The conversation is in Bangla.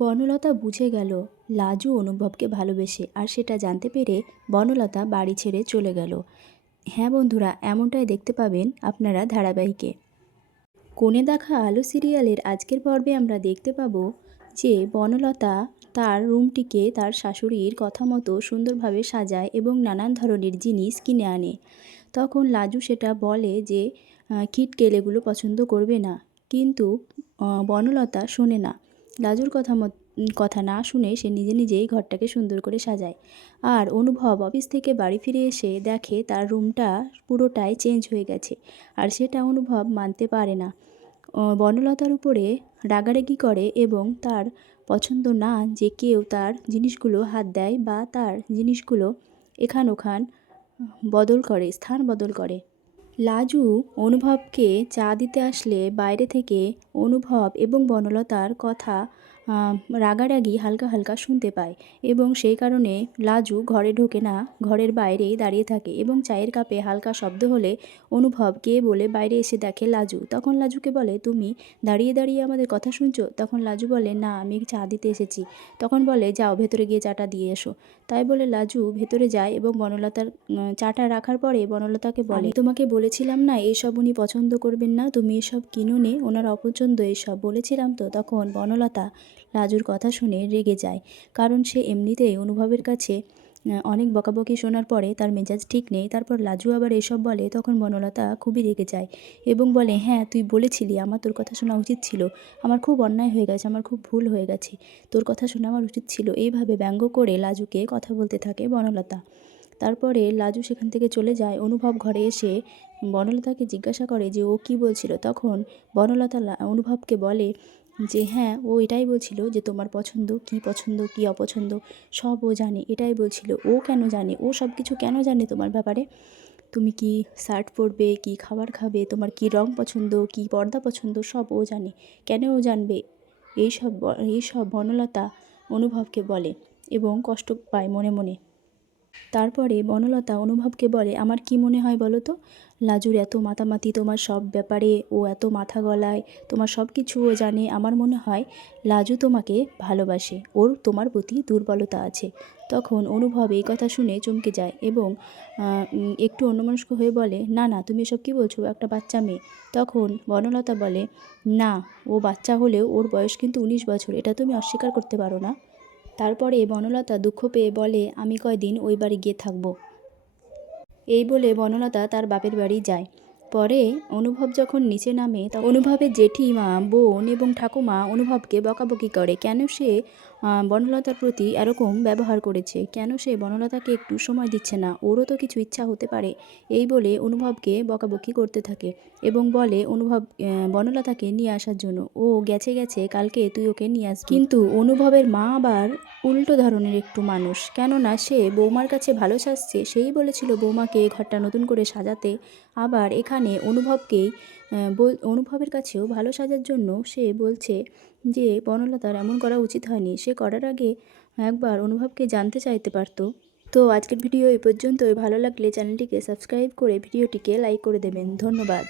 বনলতা বুঝে গেল লাজু অনুভবকে ভালোবেসে, আর সেটা জানতে পেরে বনলতা বাড়ি ছেড়ে চলে গেল। হ্যাঁ বন্ধুরা, এমনটাই দেখতে পাবেন আপনারা ধারাবাহিকে। কোণে দেখা আলো সিরিয়ালের আজকের পর্বে আমরা দেখতে পাবো যে বনলতা তার রুমটিকে তার শাশুড়ির কথা মতো সুন্দরভাবে সাজায় এবং নানান ধরনের জিনিস কিনে আনে। তখন লাজু সেটা বলে যে কিটকেল পছন্দ করবে না, কিন্তু বনলতা শোনে না। লাজুর কথা না শুনে সে নিজে নিজেই ঘরটাকে সুন্দর করে সাজায়। আর অনুভব অফিস থেকে বাড়ি ফিরে এসে দেখে তার রুমটা পুরোটাই চেঞ্জ হয়ে গেছে, আর সেটা অনুভব মানতে পারে না। বনলতার উপরে রাগারাগি করে এবং তার পছন্দ না যে কেউ তার জিনিসগুলো হাত দেয় বা তার জিনিসগুলো এখান ওখান স্থান বদল করে। লাজু অনুভবকে চা দিতে আসলে বাইরে থেকে অনুভব এবং বনলতার কথা রাগারাগি হালকা হালকা শুনতে পায়, এবং সেই কারণে লাজু ঘরে ঢোকে না, ঘরের বাইরেই দাঁড়িয়ে থাকে এবং চায়ের কাপে হালকা শব্দ হলে অনুভব কে বলে বাইরে এসে দেখে লাজু। তখন লাজুকে বলে, তুমি দাঁড়িয়ে দাঁড়িয়ে আমাদের কথা শুনছো? তখন লাজু বলে, না, আমি চা দিতে এসেছি। তখন বলে, যাও ভেতরে গিয়ে চাটা দিয়ে এসো। তাই বলে লাজু ভেতরে যায় এবং বনলতার চাটা রাখার পরে বনলতাকে বলে, আমি তোমাকে বলেছিলাম না এসব উনি পছন্দ করবেন না, তুমি এসব কিনো নে, ওনার অপছন্দ এসব, বলেছিলাম তো। তখন বনলতা লাজুর কথা শুনে রেগে যায়, কারণ সে এমনিতেই অনুভবের কাছে অনেক বকাবকি শোনার পরে তার মেজাজ ঠিক নেই। তারপর লাজু আবার এসব বলে, তখন বনলতা খুবই রেগে যায় এবং বলে, হ্যাঁ তুই বলেছিলি, আমার তোর কথা শোনা উচিত ছিল, আমার খুব অন্যায় হয়ে গেছে, আমার খুব ভুল হয়ে গেছে, তোর কথা শোনা আমার উচিত ছিল। এইভাবে ব্যঙ্গ করে লাজুকে কথা বলতে থাকে বনলতা। তারপরে লাজু সেখান থেকে চলে যায়। অনুভব ঘরে এসে বনলতাকে জিজ্ঞাসা করে যে ও কি বলছিল। তখন বনলতা অনুভবকে বলে যে হ্যাঁ, ও এটাই বলছিল যে তোমার পছন্দ কি অপছন্দ সব ও জানে, এটাই বলছিল। ও কেন জানে? ও সব কিছু কেন জানে তোমার ব্যাপারে? তুমি কি শার্ট পরবে, কি খাবার খাবে, তোমার কি রং পছন্দ, কি পর্দা পছন্দ, সব ও জানে। কেন ও জানবে? এইসব বনলতা অনুভবকে বলে এবং কষ্ট পায় মনে মনে। তারপরে বনলতা অনুভবকে বলে, আমার কি মনে হয় বলো তো? লাজুর এত মাতামাতি তোমার সব ব্যাপারে, ও এত মাথা গলায়, তোমার সব কিছু ও জানে। আমার মনে হয় লাজু তোমাকে ভালোবাসে, ওর তোমার প্রতি দুর্বলতা আছে। তখন অনুভব এই কথা শুনে চমকে যায় এবং একটু অন্যমনস্ক হয়ে বলে, না না, তুমি এসব কী বলছো? একটা বাচ্চা মেয়ে। তখন বনলতা বলে, না, ও বাচ্চা হলেও ওর বয়স কিন্তু 19 বছর, এটা তুমি অস্বীকার করতে পারো না। তারপরে বনলতা দুঃখ পেয়ে বলে, আমি কয়দিন ওই বাড়ি গিয়ে থাকবো। এই বলে বনলতা তার বাপের বাড়ি যায়। পরে অনুভব যখন নিচে নামে তখন অনুভবের জেঠিমা, বোন এবং ঠাকুমা অনুভবকে বকাবকি করে, কেন সে বনলতার প্রতি এরকম ব্যবহার করেছে, কেন সে বনলতাকে একটু সময় দিচ্ছে না, ওরও তো কিছু ইচ্ছা হতে পারে। এই বলে অনুভবকে বকাবকি করতে থাকে এবং বলে বনলতাকে নিয়ে আসার জন্য। ও গেছে, কালকে তুই ওকে নিয়ে আসবি। কিন্তু অনুভবের মা আবার উল্টো ধরনের একটু মানুষ, কেননা সে বৌমার কাছে ভালো সাজছে, সেই বলেছিল বৌমাকে ঘরটা নতুন করে সাজাতে। আবার এখানে অনুভবের কাছেও ভালো সাজার জন্য সে বলছে যে বনলতার এমন করা উচিত হয়নি। সে করার আগে একবার অনুভবকে জানতে চাইতে পারতো। তো আজকের ভিডিও এই পর্যন্তই। ভালো লাগলে চ্যানেলটিকে সাবস্ক্রাইব করে ভিডিওটিকে লাইক করে দেবেন। ধন্যবাদ।